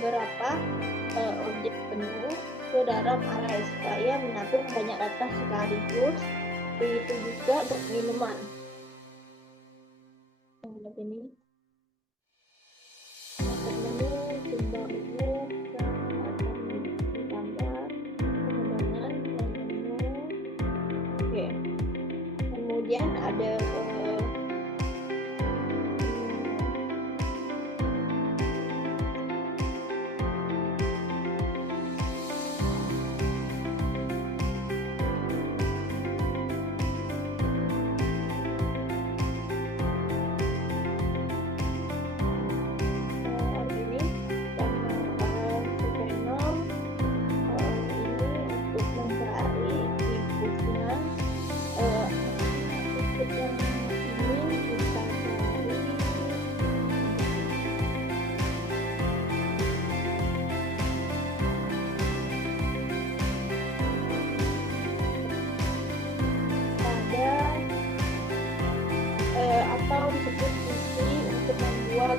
beberapa objek penuh ke dalam arai supaya menampung banyak data sekaligus. Begitu juga untuk minuman. Yang ini menu, jumlah menu, akan ditambah pengembangan dan menu. Oke. Kemudian ada atau disebut fungsi untuk membuat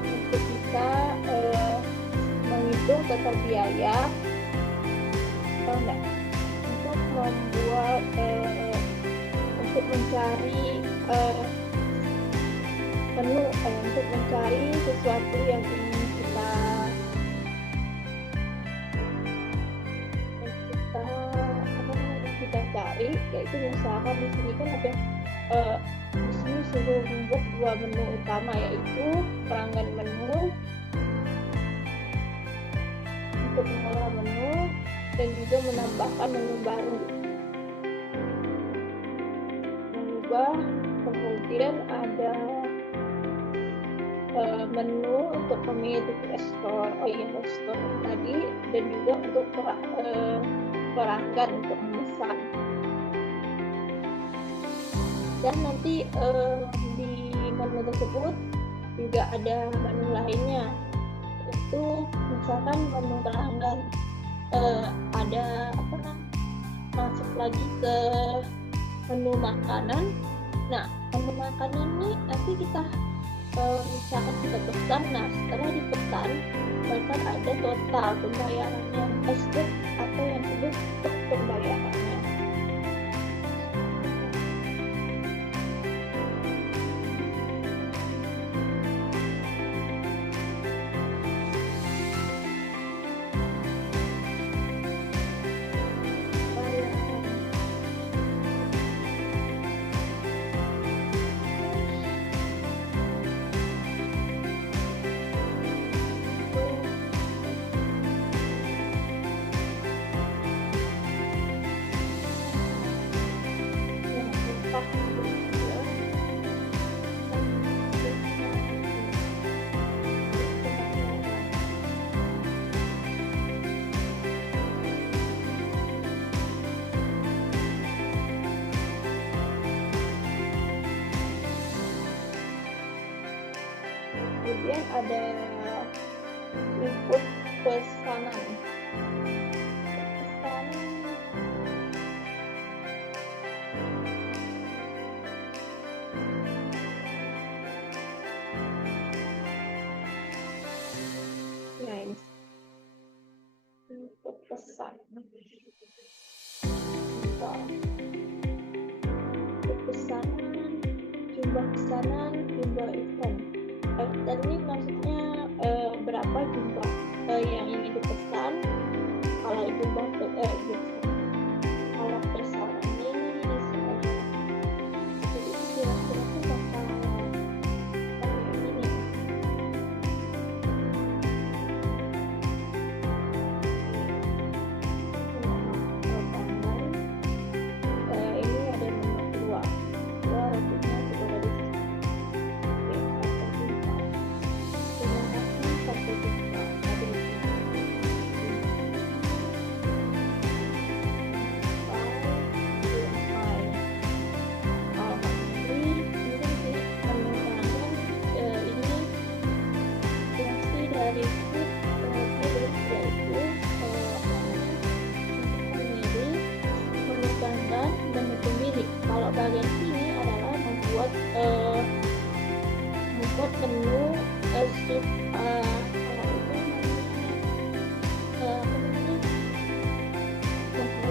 untuk bisa menghitung total biaya atau enggak, untuk membuat untuk mencari menu untuk mencari sesuatu yang ingin kita cari, yaitu misalkan di sini kan ada di sini suruh membuat dua menu utama, yaitu pelanggan menu untuk mengolah menu dan juga menambahkan menu baru, mengubah. Kemudian ada menu untuk pemilik restoran tadi, dan juga untuk pelanggan untuk memesan. Dan nanti di menu tersebut juga ada menu lainnya, itu misalkan menu pelanggan, ada masuk lagi ke menu makanan. Nah, menu makanan ini nanti kita misalkan kita pesan, nah setelah dipesan bahkan ada total pembayarannya, atau yang disebut pembayarannya. Kemudian ada input pesanan. Nah, ini input pesan. Pesanan, jumlah pesanan, jumlah event. Dan ini maksudnya berapa jumlah yang ingin dipesan. Kalau jumlah kalau pesanan ini kira-kira bakal ini. Ini ada nomor 2 ratunya juga dari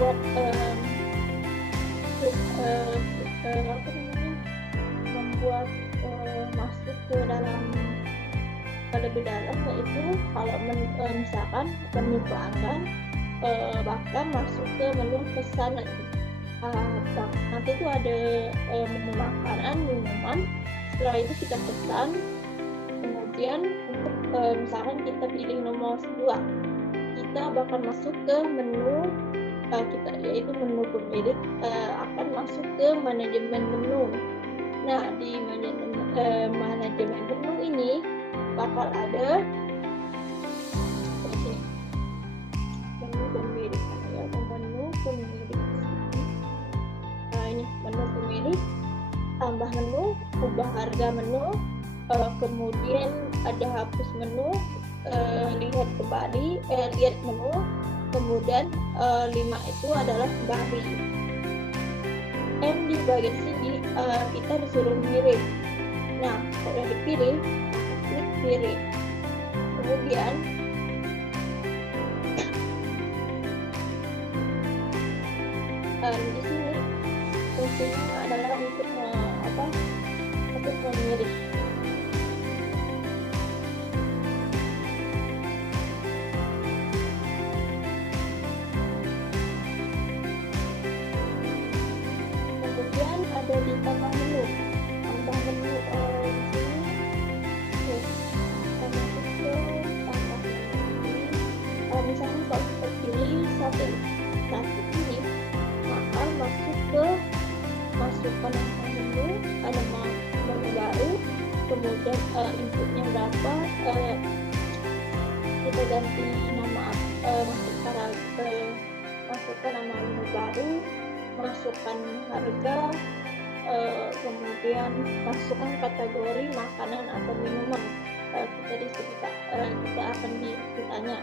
membuat apa namanya, membuat masuk ke dalam lebih dalam, yaitu kalau misalkan menu pelanggan bahkan masuk ke menu pesanan. Nanti itu ada menu makanan, minuman. Setelah itu kita pesan, kemudian untuk misalkan kita pilih nomor 2, kita bakal masuk ke menu kita, yaitu menu pemilik, akan masuk ke manajemen menu. Nah, di manajemen menu ini bakal ada sini menu pemilik, ya, menu pemilik. Nah, ini menu pemilik, tambah menu, ubah harga menu, kemudian ada hapus menu, lihat kembali, lihat menu, kemudian 5 itu adalah kembali. Di bagian sini kita disuruh mirip. Nah, kalau udah dipilih, klik pilih. Kemudian di sini fungsinya adalah untuk untuk memilih. Kemudian ada di tambah menu di sini, tambah menu. Misalnya kalau kita pilih satu ini, maka masukkan nama menu, ada menu baru, kemudian inputnya berapa, kita ganti nama, masukkan nama menu baru, masukkan harga, kemudian masukkan kategori makanan atau minuman. Kita akan ditanya,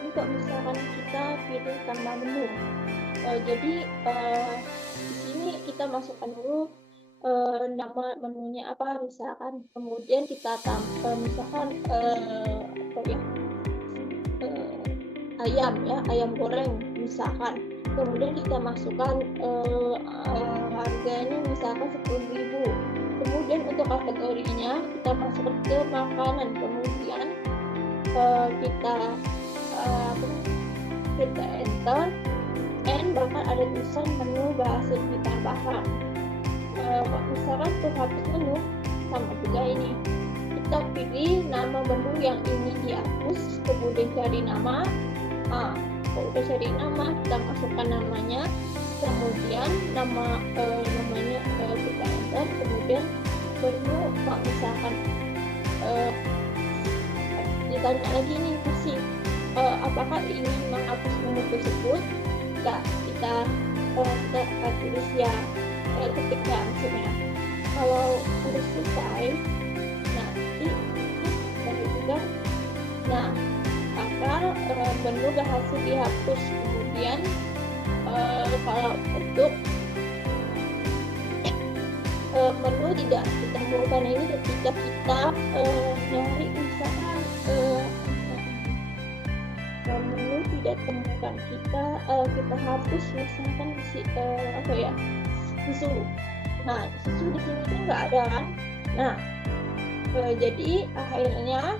ini kok misalkan kita pilih tambah menu. Jadi di sini kita masukkan dulu nama menunya apa, misalkan, kemudian kita misalkan ayam goreng misalkan, kemudian kita masukkan harganya misalkan 10.000. Kemudian untuk kategorinya kita masukkan ke makanan, kemudian kita enter, bahkan ada tulisan menu berhasil ditambahkan. Misalkan untuk hapus menu, sama juga ini, kita pilih nama menu yang ingin dihapus, kemudian cari nama. Kalau udah cari nama, kita masukkan namanya, kemudian namanya kita enter, kemudian menu, misalkan ditanya lagi nih, kasih apakah ingin menghapus menu tersebut. Kita tulis ya, ketik ya maksudnya. Kalau udah selesai, nanti dari juga, maka menu berhasil dihapus. Kemudian kalau untuk menu tidak ditemukan ini ketika kita nyari misalkan menu tidak ditemukan, kita hapus misalkan susu. Nah, susu di sini kan nggak ada kan. Nah, jadi akhirnya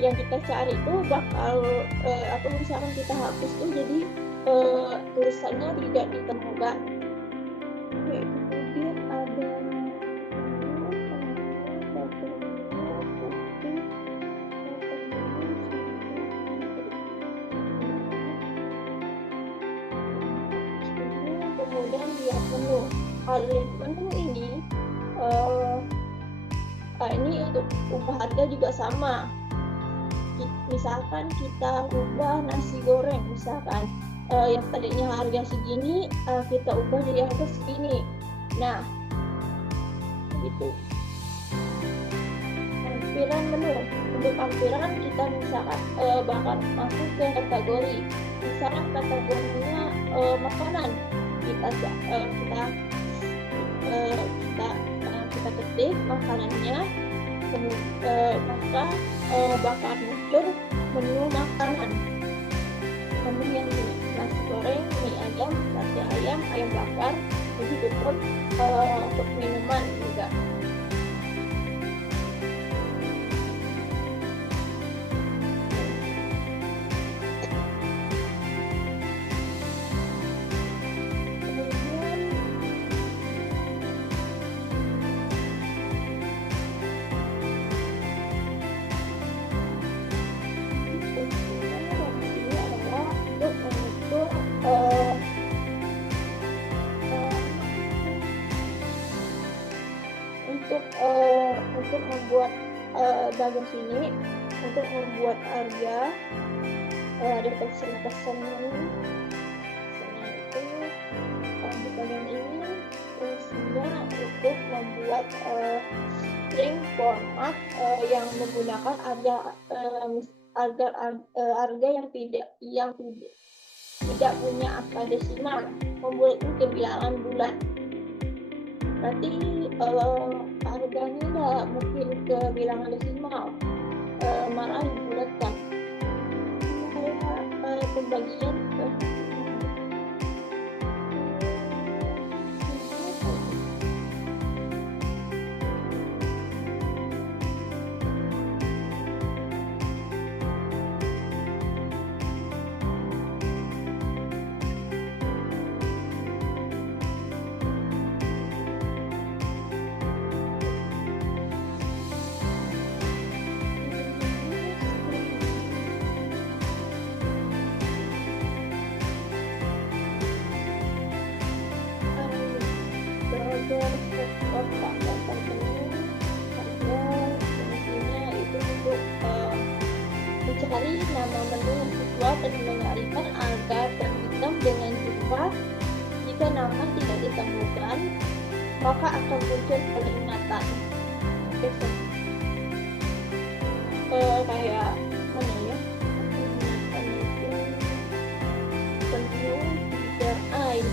yang kita cari itu bakal misalkan kita hapus tuh, jadi tulisannya tidak ditemukan. Kemudian ada kemudian lihat menu. Kalau lihat menu ini ini untuk ubah harga juga sama. Misalkan kita ubah nasi goreng, misalkan yang tadinya harga segini, kita ubah jadi harga segini. Nah, gitu. Tampilan menu. Untuk tampilan kita misalkan bakal masuk ke kategori. Misalkan kategorinya makanan. Kita ketik makanannya, maka bakal muncul menu makanan. Menu yang ini, nasi goreng agar begitupun untuk minuman juga. Untuk membuat bagian sini, untuk membuat harga ada pesan-pesannya itu di bagian ini fungsinya untuk membuat string format yang menggunakan harga yang tidak punya angka desimal, membuat kebilangan bulat. Berarti harganya tidak mungkin ke bilangan desimal, malah dibulatkan. Kayak pembagian mencari nama menu yang sesuai dan mengalihkan angka terhitung dengan jumlah. Jika nama tidak ditemukan, maka akan muncul peringatan. Kayak mana ya? Peringatan itu penuh tidak air.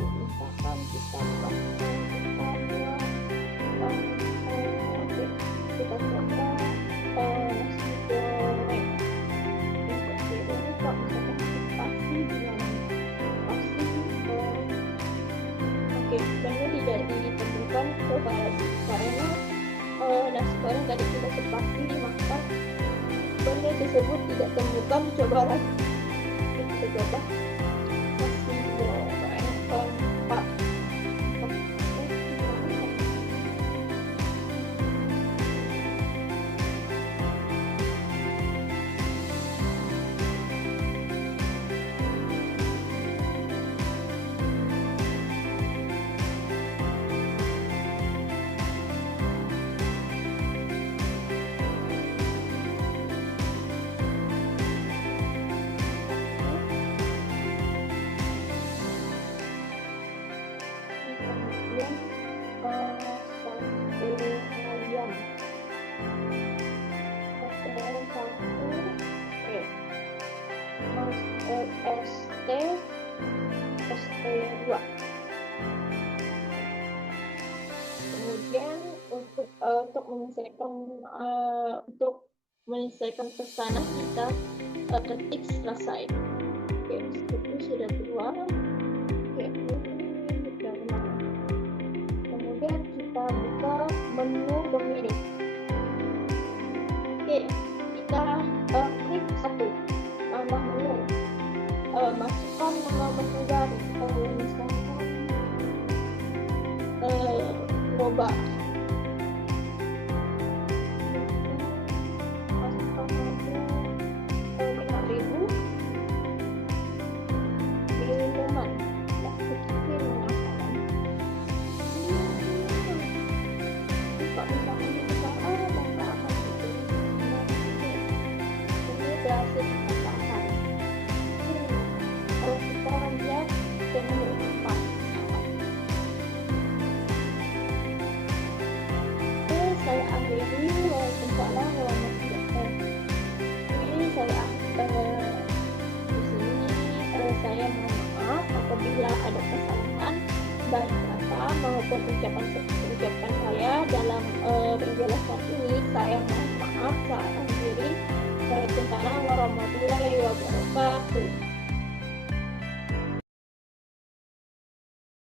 Misalkan kita coba nasi goreng. Seperti ini kok misalkan pasti bilang pasti menu tidak ditemukan karena nasi goreng tadi tidak sepasti dimakan. Menu tersebut tidak temukan, coba lagi kita coba nasi goreng keempat. ST2. Kemudian untuk menyelesaikan pesanan kita ketik selesai. Oke, itu sudah keluar. Oke, kemudian kita buka menu pemilih. Oke, kita klik satu, tambah menu. Masukkan nama menu baru, misalkan loba. saya eh, di sini saya mohon maaf apabila ada kesalahan baik kata maupun ucapan saya dalam penjelasan ini. Saya mohon maaf. Saya akhiri. Waalaikumsalam warahmatullahi wabarakatuh.